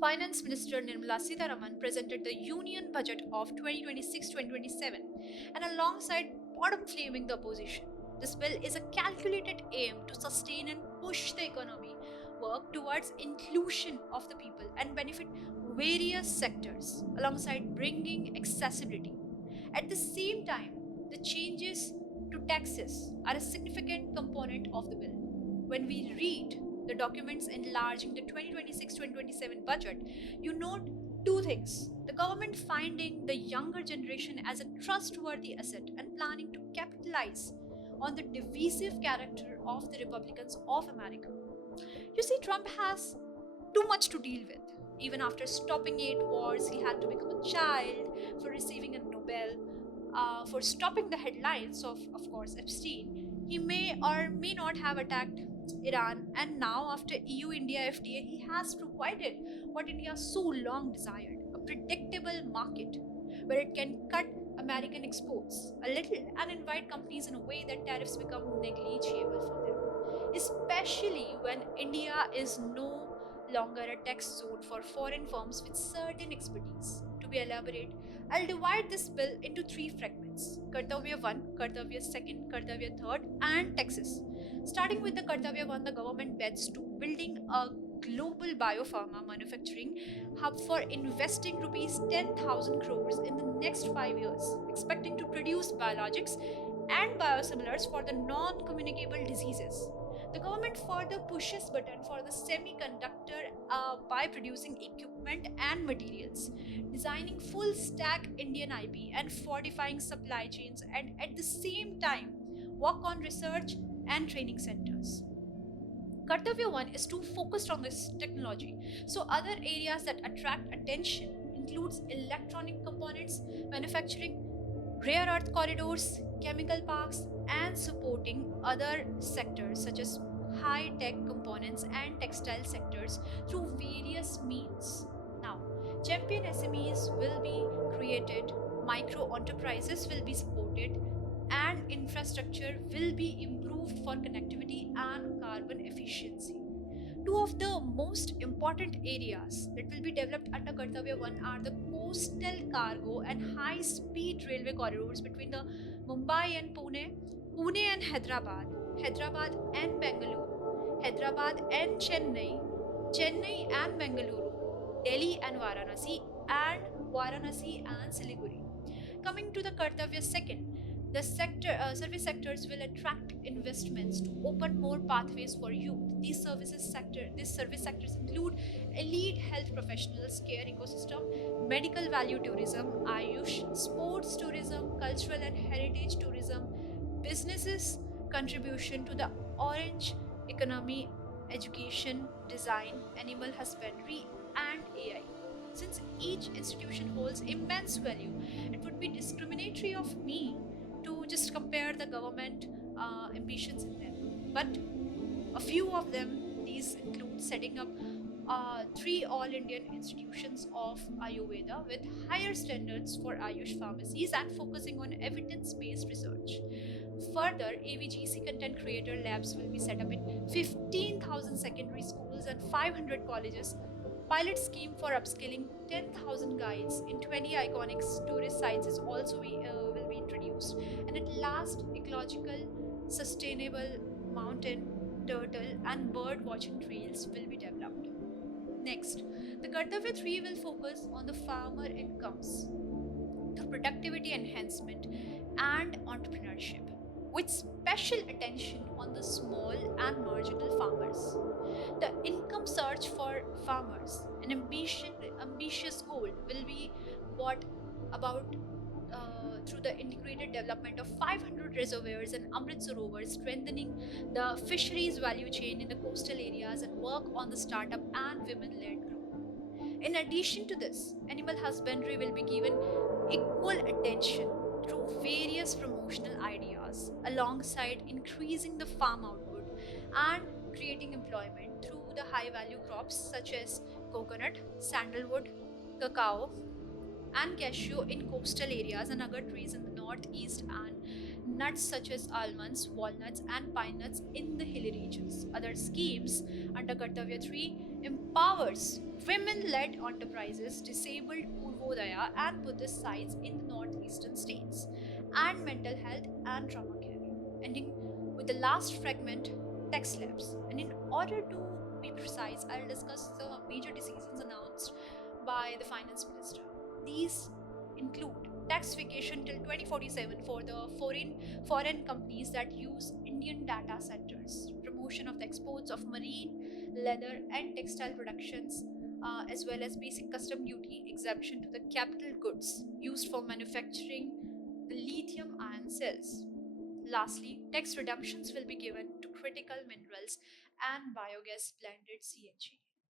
Finance Minister Nirmala Sitharaman presented the Union Budget of 2026-2027 and alongside bottom flaming the opposition. This bill is a calculated aim to sustain and push the economy, work towards inclusion of the people and benefit various sectors alongside bringing accessibility. At the same time, the changes to taxes are a significant component of the bill. When we read the documents enlarging the 2026-2027 budget, you note two things. The government finding the younger generation as a trustworthy asset and planning to capitalize on the divisive character of the Republicans of America. You see, Trump has too much to deal with. Even after stopping 8 wars, he had to become a child for receiving a Nobel, for stopping the headlines of course, Epstein. He may or may not have attacked Iran, and now after EU India FTA, he has provided what India so long desired, a predictable market where it can cut American exports a little and invite companies in a way that tariffs become negligible for them, especially when India is no longer a tax zone for foreign firms with certain expertise. To be elaborate, I'll divide this bill into three fragments: Kartavya 1, Kartavya 2nd, Kartavya 3rd, and Texas. Starting with the Kartavya 1, the government bets to building a global biopharma manufacturing hub for investing rupees 10,000 crores in the next 5 years, expecting to produce biologics and biosimilars for the non-communicable diseases. The government further pushes button for the semiconductor by producing equipment and materials, designing full stack Indian IP and fortifying supply chains, and at the same time work on research and training centers. Kartavya 1 is too focused on this technology, so other areas that attract attention includes electronic components manufacturing, rare earth corridors, chemical parks, and supporting other sectors such as high tech components and textile sectors through various means. Now, champion SMEs will be created, micro enterprises will be supported, and infrastructure will be improved for connectivity and carbon efficiency. Two of the most important areas that will be developed under Kartavya 1 are the coastal cargo and high speed railway corridors between the Mumbai and Pune, Pune and Hyderabad, Hyderabad and Bangalore, Hyderabad and Chennai, Chennai and Bangalore, Delhi and Varanasi and Siliguri. Coming to the Kartavya second, the service sectors will attract investments to open more pathways for youth. These service sectors include elite health professionals, care ecosystem, medical value tourism, Ayush, sports tourism, cultural and heritage tourism, businesses contribution to the orange economy, education, design, animal husbandry, and AI. Since each institution holds immense value, it would be discriminatory of me to just compare the government ambitions in them. But a few of them, these include setting up three all Indian institutions of Ayurveda with higher standards for Ayush pharmacies and focusing on evidence based research. Further, AVGC content creator labs will be set up in 15,000 secondary schools and 500 colleges. Pilot scheme for upskilling 10,000 guides in 20 iconic tourist sites is also will be introduced. And at last, ecological, sustainable mountain, turtle, and bird watching trails will be developed. Next, the Kartavya 3 will focus on the farmer incomes through productivity enhancement and entrepreneurship, with special attention on the small and marginal farmers. The income search for farmers, an ambitious goal, will be brought about through the integrated development of 500 reservoirs and Amrit Sarovars, strengthening the fisheries value chain in the coastal areas, and work on the startup and women led growth. In addition to this, animal husbandry will be given equal attention through various promotional ideas, alongside increasing the farm output and creating employment through the high value crops such as coconut, sandalwood, cacao, and cashew in coastal areas and agar trees in the northeast and nuts such as almonds, walnuts, and pine nuts in the hilly regions. Other schemes under Kartavya 3 empowers women-led enterprises, disabled Purvodaya and Buddhist sites in the northeastern states, and mental health and trauma care. Ending with the last fragment, tax slabs. And in order to be precise, I'll discuss the major decisions announced by the finance minister. These include tax vacation till 2047 for the foreign companies that use Indian data centers, promotion of the exports of marine, leather, and textile productions, as well as basic custom duty exemption to the capital goods used for manufacturing the lithium ion cells. Lastly, tax redemptions will be given to critical minerals and biogas blended CNG.